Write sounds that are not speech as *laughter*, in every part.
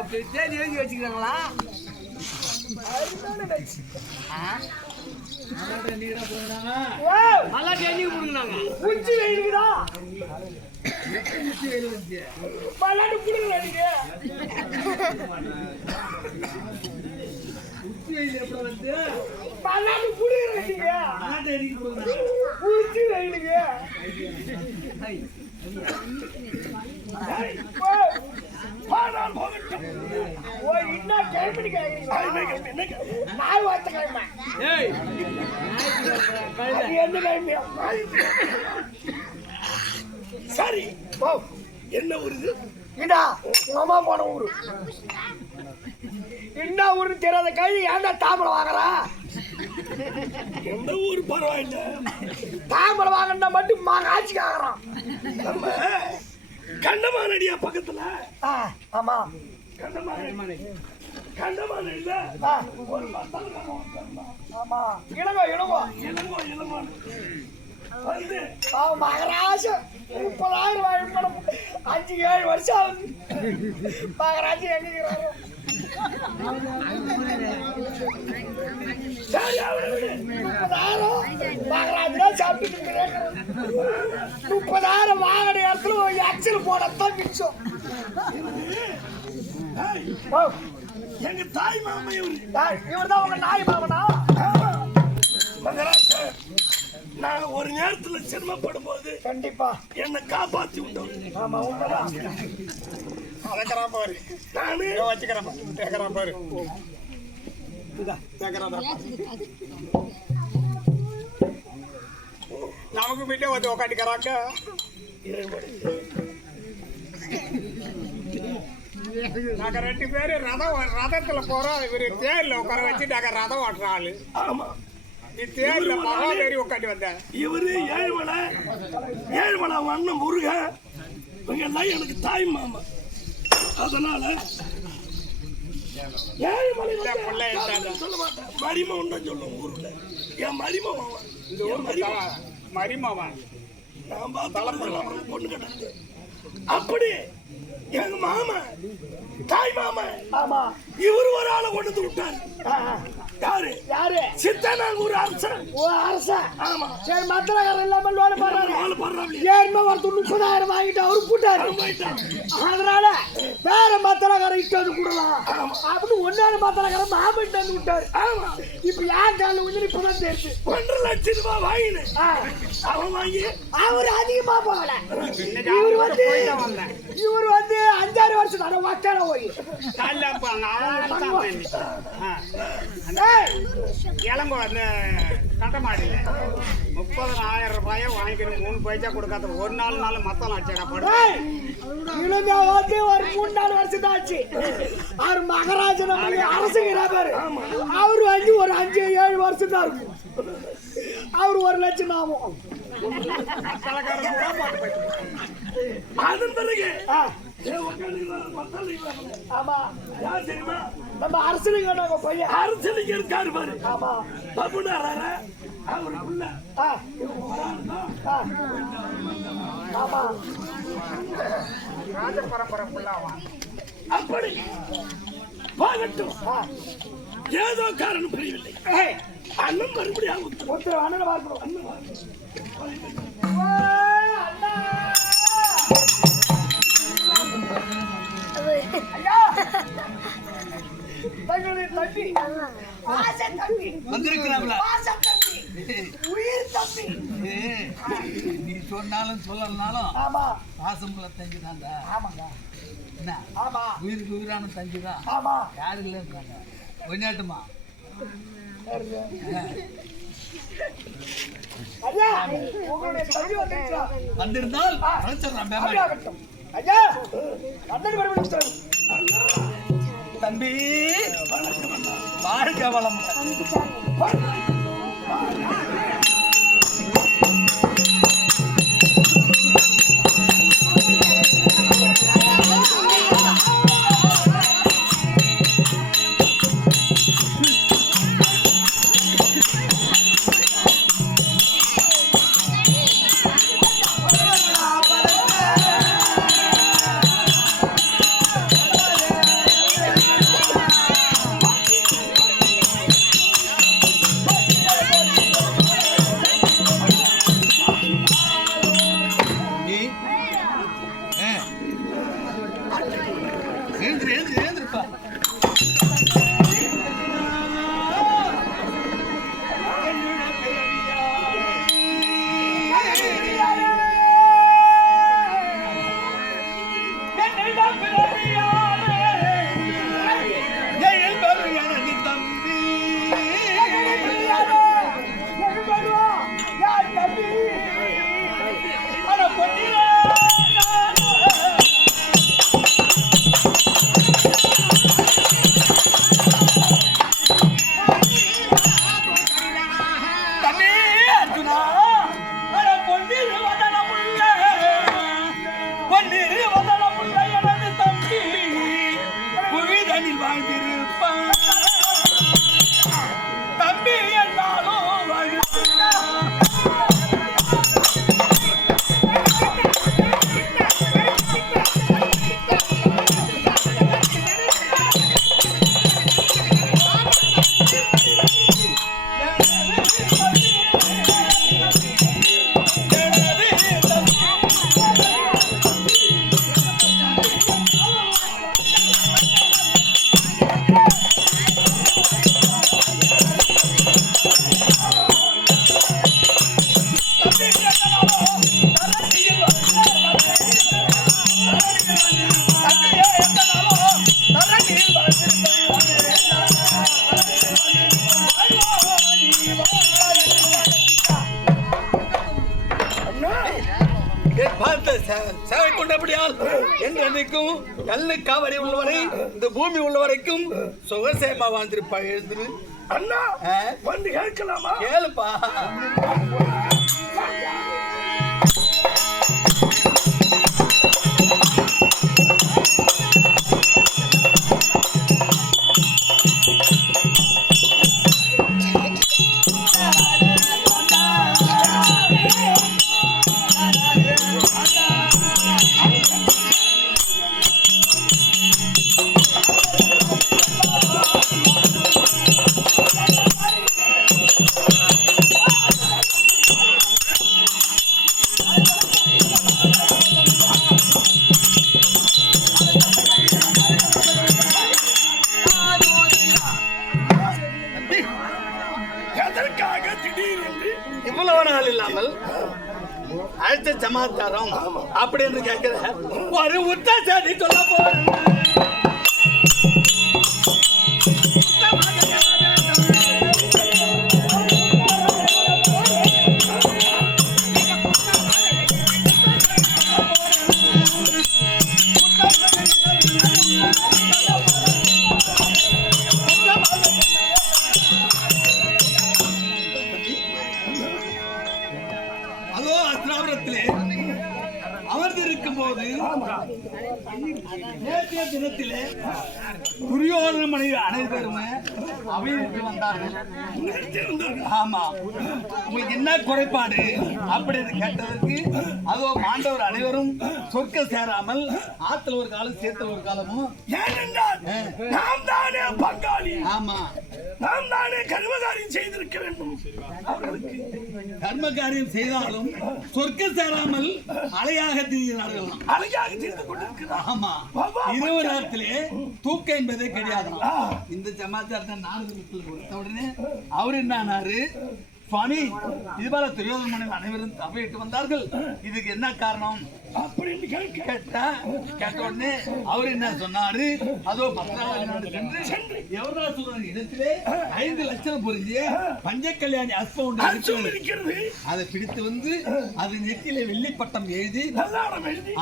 தேதி எழுதி வச்சுக்கிறாங்களா? நல்லா தேதி கொடுக்குறாங்க உச்சி வெயிலுக்குதா பல்லாண்டு புடுங்க எனக்கு? பல்லாண்டு புடுங்க உச்சி வெயிலுக்கு ஏய், ஓய், போனால் நாய் வார்த்தை சரி போ. என்ன ஊரு இது இதா, உங்க அம்மா போன ஊரு என்ன ஊருன்னு தெரியாத கழி ஏன்டா தாமரை வாங்குறா எந்த ஊர் பரவாயில்ல தாமரை வாங்கினா மட்டும் மா காட்சிக்கு ஆகிறான் நம்ம கண்டமானடியா பக்கத்துல ஆ, ஆமா கண்டமான கண்டமான இல்ல? ஆ, ஒரு மத்தம் நம்ம ஆமா. இளங்கோ இளங்கோ இளங்கோ இளமான வந்து. அவன் மகராஜ் முப்பதாயிரம் ரூபாய் பணம் அஞ்சு ஏழு வருஷம் ஆகுது. மகராஜ் எங்க இருக்கிறாரோ சரி அவரை விடு. முப்பதாயிரம். மகராஜ் சாப்பிட்டு முப்பதாயிரம் வாங்கின இடத்துல ஒரு அக்சல் போடத்தான் மிச்சம். எங்க தாய் மாமா இவரு. இவர்தான் உங்க நாய் மாமனா? மகராஜ் நான் ஒரு நேரத்துல சிரமப்படும் போது கண்டிப்பா. என்னை காப்பாத்தி விட்டோம் ஆமா உண்மைதான். அதக்கறான் பாரு. நானு? வச்சுக்கிறேன் கேட்கறான் பாரு. நமக்கு வீட்டே வந்து உக்காட்டிக்கிறாக்க நாங்க ரெண்டு பேரும் ரதம் ரதத்துல போறோம். இவரு தேர்ல உட்கார வச்சு நாங்க ரதம் ஓட்டுற ஆளு. ஆமா. நீ தேர்ல மகாதேரி உட்காந்து வந்த. இவரு ஏழுமலை. ஏழுமலை அண்ணன் முருகன் இவங்க எல்லாம் எனக்கு தாய் மாமா. அதனால மரிமவன் தான் சொல்லுவோம் ஊருல என் மரிமவன். இந்த ஊர் மரிமவன். நான் பொண்ணு கட்டாது அப்படி எங்க மாமா தாய் மாமா ஆமா இவர் ஒரு ஆளை கொண்டு விட்டார். விட்டாரு யாரு? யாரு? சித்தனாங்கூர் அரசன். ஓ அரசா ஆமா. சரி இல்லாம லோன் போடுறாரு. ஆளு படுறாப்டி ஏழுமே ஒருத்தர் முப்பதாயிரம் வாங்கிட்டு அவரு அதனால வேற மத்தலகாரன் இட்டு வந்து கூடலாம். அப்படின்னு ஒன்னாரு மத்தலகாரன் மாமன் வந்து விட்டாரு. ஆமா. இப்ப யார் காலில் வந்து இப்பதான் ஒன்றரை லட்சம் ரூபாய் அவன் வாங்கி அவரு அதிகமா போகல. இவர் வந்து இவர் வந்து அஞ்சாறு வருஷம் தானே வக்கால போய் இளங்கோ அந்த கட்டமாடியில் முப்பதனாயிரம் ரூபாயை வாங்கிக்கணும். மூணு பைசா கொடுக்காத ஒரு நாள் நாள் மத்தம் அடிச்சடா படு ஏய், இவனுங்க வந்து ஒரு மூணு நாலு வருஷம் தான் ஆச்சு. அவர் மகராஜன் அரசுங்கிறா பாரு. அவரு வந்து ஒரு அஞ்சு ஏழு வருஷம் தான் இருக்கும் அவர் ஒரு லட்சம் ஆகும். அதன் பிறகு. ஆமா. யார் தெரியுமா? நம்ம அரசுங்க நாங்க பையன். அரசனுக்கு இருக்காரு பாரு. ஆமா. பப்புனாரார அவருக்குள்ள. ஆமா ராஜ பரம்பரை ஃபுல்லாவான் அப்படி போகட்டும். ஏதோ காரணம் புரியவில்லை. அண்ணன் மறுபடியும் உத்தரவு. அண்ணனை பார்க்கணும். ஓய், தங்களுடைய தம்பி பாச தம்பி வந்திருக்கிறாங்களா பாச தம்பி உயிர் தம்பி நீ சொன்னாலும் சொல்லலனாலும் ஆமா. தங்கி தான்டா ஆமாங்க. என்ன? ஆமா. உயிருக்கு உயிரான தங்கி தான் ஆமா. யாரு இல்லைன்றாங்க. தம்பி வந்துருச்சா வந்திருந்தால் ஐயா. தம்பி. வாழ்க வளம் கல்லு காவரி உள்ளவரை இந்த பூமி உள்ள வரைக்கும் சுகசேமா வாழ்ந்திருப்பா எழுந்துரு. அண்ணா? வந்து கேட்கலாமா? கேளுப்பா. அடுத்த சமாச்சாரம் அப்படி என்று கேட்கிற ஒரு உத்த செய்தி சொல்ல போறேன் அதோ அமர்ந்திருக்கும் போது நேற்றைய தினத்திலே துரியோதன மனைவி அனைவருமே அவைக்கு வந்தார்கள். ஆமா. உங்களுக்கு என்ன குறைபாடு? அப்படின்னு கேட்டதற்கு அதோ மாண்டவர் அனைவரும் சொர்க்க சேராமல் ஆத்துல ஒரு காலம் சேத்துல ஒரு காலமும். ஏனென்றால் நாம் தானே பங்காளி. ஆமா. நாம் தானே கர்மகாரியம் செய்திருக்க வேண்டும். அவர்களுக்கு கர்ம காரியம் செய்தாலும் சொர்க்க சேராமல் அலையாக திரிகிறார்கள் அழகாக செய்து கொண்டிருக்கிறார். ஆமா. இரவு நேரத்திலே தூக்கம் என்பதே கிடையாது. இந்த சமாச்சாரத்தை நாரதத்தில் கொடுத்த உடனே அவர் என்னானாரு சுவாமி இது போல துரியோதன மனைவி அனைவரும் தவையிட்டு வந்தார்கள். இதுக்கு என்ன காரணம்? அப்படின்னு கேட்டா கேட்ட உடனே அவர் என்ன சொன்னாரு? அதோ பத்ராவதி சென்று யவராசுரன் இடத்திலே ஐந்து லட்சம் புரிஞ்சு பஞ்ச கல்யாணி அர்த்தம் இருக்கிறது. அதை பிடித்து வந்து அது நெத்தியிலே வெள்ளி பட்டம் எழுதி.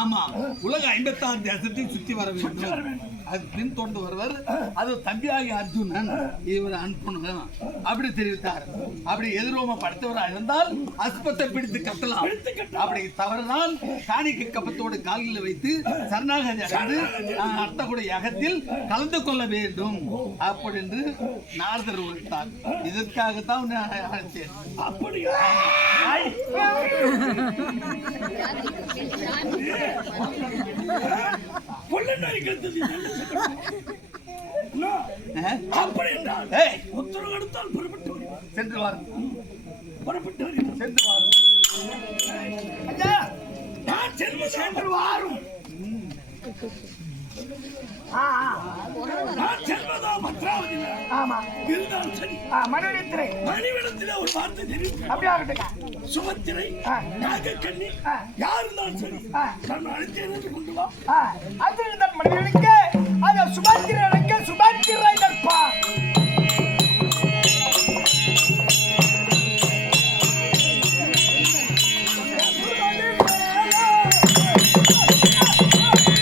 ஆமா உலக ஐம்பத்தாறு தேசத்தையும் சுத்தி வர வேண்டும். அது பின் தொடர்ந்து வருவர். அது தம்பியாகி அர்ஜுனன் இவர் அனுப்பணும் அப்படி தெரிவித்தார். அப்படி எதிரோம படுத்தவராக இருந்தால் அஸ்பத்தை பிடித்து கட்டலாம். அப்படி தவறுதான் காணிக்கை கப்பத்தோடு கால்களில் வைத்து சரணாகதி அடைந்து ஆஹ், அர்த்தகுடைய யகத்தில் கலந்து கொள்ள வேண்டும். அப்படி என்று நாரதர் உரைத்தார். இதற்காகத்தான் அழைத்தேன். அப்படியா? *laughs* *laughs* உத்தரவு எடுத்தால் புறப்பட்டு சென்று வாருங்கள். புறப்பட்டு சென்று வாருங்கள் நான் சென்று வாரும் நான் செல்வதோ பத்ராவதி ஆமா. இருந்தாலும் சரி. மணிவிடத்திலே மணிவிடத்திலே ஒரு வார்த்தை தெரியும் அப்படியே ஆகட்டுங்க சுமத்திரை ஆ. நாகக்கண்ணி ஆ. யார் இருந்தாலும் சரி. நான் அழைத்தேன் என்று கொண்டு வா. அது தன் மனைவிக்கு அது சுபாத்திரனுக்கு சுபாத்திர இதன்